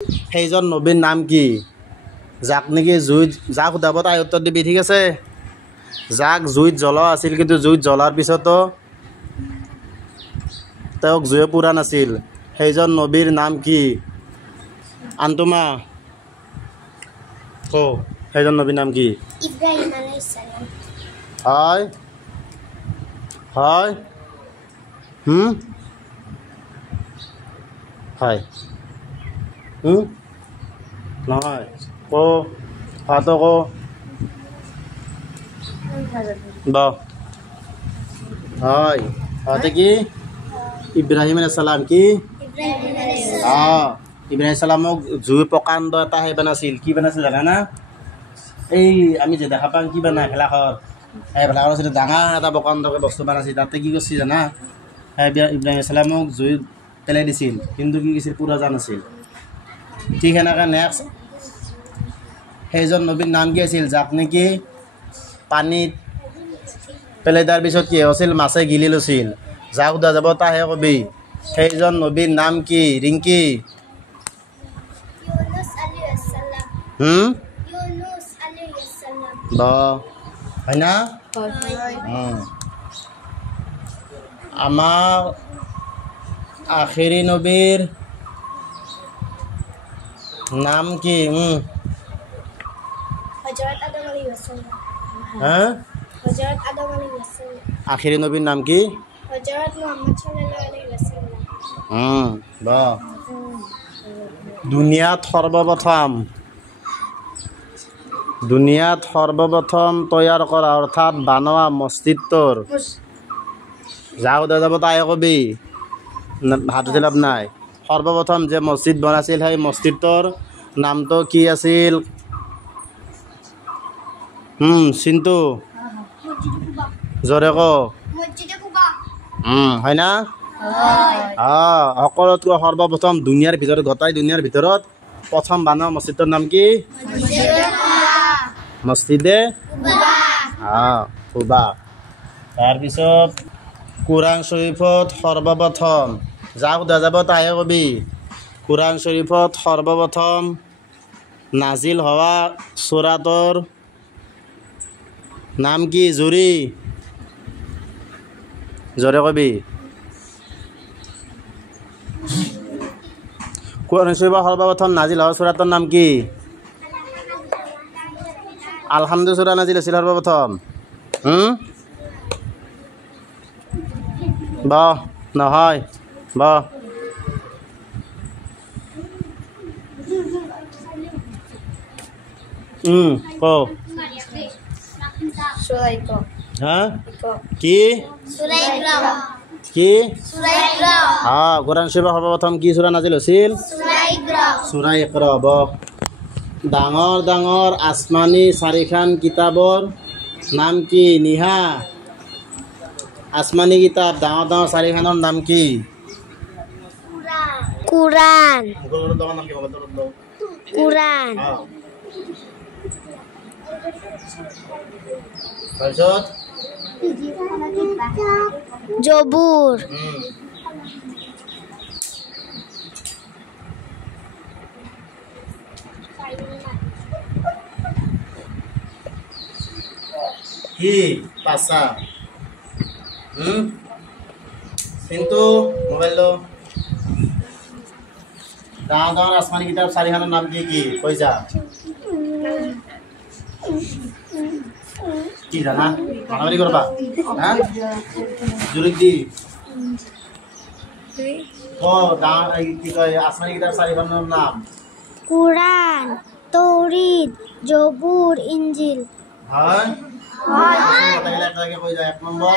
সেইজন নবীৰ নাম কি? যাক নেকি জুইত যাক সোধাব তাই উত্তৰ দিবি, ঠিক আছে? যাক জুইত জ্বলোৱা আছিল, কিন্তু জুইত জ্বলাৰ পিছতো তেওঁক জুয়ে পুৰা নাছিল, সেইজন নবীৰ নাম কি? আন্তুমা সেইজন নবীৰ নাম কি? ইব্ৰাহিম আলাইহিস সালাম। হয় হয় হয় নহয় হাতো হয় হাতে কি? ইব্ৰাহিম আলাইহিস সালাম কি? ইব্ৰাহিম সালামক জুই প্ৰকাণ্ড এটা সেই বনাইছিল, কি বনাইছিল জানা না? এই আমি যে দেখা পাওঁ কি বনাই ভেলাঘৰ, সেই ভেলাঘৰ আছিলে ডাঙৰ এটা প্ৰকাণ্ডকৈ বস্তু বনাইছিল, তাতে কি কৰিছিল জানা? ইব্ৰাহিম সালামক জুইত পেলাই দিছিল, কিন্তু কি কৰিছিল? পুৰা যোৱা নাছিল। ঠিক সেনেকৈ নেক্সট সেইজন নবীৰ নাম কি আছিল? যাক নেকি পানীত পেলাই দিয়াৰ পিছত কি হৈছিল? মাছে গিলি লৈছিল। যাক সোধা যাব তাহে কবি, সেইজন নবীৰ নাম কি? ৰিংকি ইউনুস আলাইহিস সালাম। ইউনুস আলাইহিস সালাম। হয় না? আমাৰ আখেৰী নবীৰ নাম কি? হযৰত আদম আলাইহিস সালাম। হযৰত আদম আলাইহিস সালাম। আখেৰী নবীৰ নাম কি? হযৰত মুহাম্মদ সাল্লাল্লাহু আলাইহি ওয়াসাল্লাম। দুনিয়াত সৰ্বপ্ৰথম তৈয়াৰ কৰা অৰ্থাৎ বনোৱা মছজিদটোৰ যাও দে যাব তাই কবি, হাত উঠি লাভ নাই। সৰ্বপ্ৰথম যে মছজিদ বনাইছিল সেই মছজিদটোৰ নামটো কি আছিল? চিন্তু জোৰে কওঁ। মসজিদে কুবা। হয় না? সকলোতকৈ সৰ্বপ্ৰথম দুনিয়াৰ ভিতৰত, গোটেই দুনিয়াৰ ভিতৰত প্ৰথম বনোৱা মছজিদটোৰ নাম কি? মছজিদে কুবা। তাৰপিছত কোৰাণ শৰীফত সৰ্বপ্ৰথম যাক সোধা যাব তাহে কবি, কোৰাণ শৰীফত সৰ্বপ্ৰথম নাজিল হোৱা সূৰাটোৰ নাম কি? জোৰে কবি। কোৰাণ শৰীফত সৰ্বপ্ৰথম নাজিল হোৱা সূৰাটোৰ নাম কি? আলহামদু সূৰা নাজিল হৈছিল সৰ্বপ্ৰথম। নহয় কি কোৰাণ শৰীফত সৰ্বপ্ৰথম কি সূৰা নাজিল হৈছিল? সূৰা ইকৰা। ডাঙৰ ডাঙৰ আসমানী চাৰিখন কিতাপৰ নাম কি? নিহা আসমানী কিতাপ ডাঙৰ ডাঙৰ চাৰিখনৰ নাম কি? কুৰাণ। কুৰাণ। তাৰপিছত জবুৰ। কি পাছা? কিন্তু মোবাইলটো ডাঙৰ ডাঙৰ আসমানী কিতাপ চাৰিখনৰ নাম কি কি কৈ যা। কি জানা? মাৰামাৰি কৰবা? জুৰিক দি ডাঙৰ কি কয় আসমানী কিতাপ চাৰিখনৰ নাম? কুৰাণ, তৌৰীত, জবুৰ, ইঞ্জিল। হয় কৈ যা। এক নম্বৰ